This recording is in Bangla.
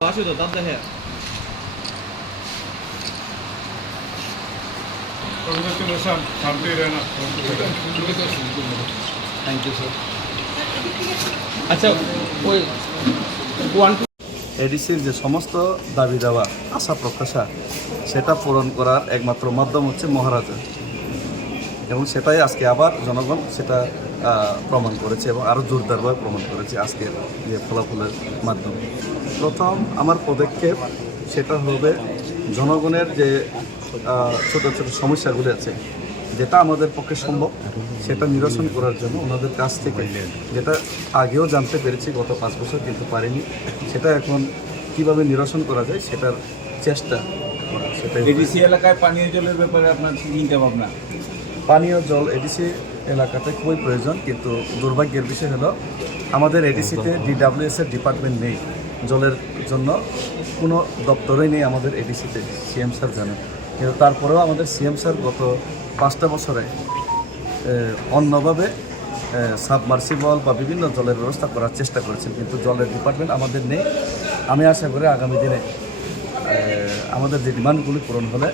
마셔도 따뜻해. शांति रहना। Thank you sir. আচ্ছা ওই ওয়ান এডিসির যে সমস্ত দাবি দেওয়া আশা প্রত্যাশা সেটা পূরণ করার একমাত্র মাধ্যম হচ্ছে মহারাজা, এবং সেটাই আজকে আবার জনগণ সেটা প্রমাণ করেছে এবং আরও জোরদারভাবে প্রমাণ করেছে আজকের যে ফলাফলের মাধ্যমে। প্রথম আমার পদক্ষেপ সেটা হবে জনগণের যে ছোট ছোট সমস্যাগুলি আছে, যেটা আমাদের পক্ষে সম্ভব সেটা নিরসন করার জন্য ওনাদের কাছ থেকে, যেটা আগেও জানতে পেরেছি গত 5 বছর কিন্তু পারিনি, সেটা এখন কিভাবে নিরসন করা যায় সেটার চেষ্টা করা। সেটাই এডিসি এলাকায় পানীয় জলের ব্যাপারে আপনার চিন্তা ভাবনা? পানীয় জল এডিসি এলাকাতে খুবই প্রয়োজন, কিন্তু দুর্ভাগ্যের বিষয় হলো আমাদের এডিসিতে ডিডাব্লিউএসের ডিপার্টমেন্ট নেই। জলের জন্য কোনো দপ্তরই নেই আমাদের এডিসিতে, সিএম স্যার জানেন। কিন্তু তারপরেও আমাদের সিএম স্যার গত 5টা বছরে অন্যভাবে সাবমার্সিবল বা বিভিন্ন জলের ব্যবস্থা করার চেষ্টা করেছেন, কিন্তু জলের ডিপার্টমেন্ট আমাদের নেই। আমি আশা করি আগামী দিনে আমাদের যে ডিমান্ডগুলি পূরণ হলে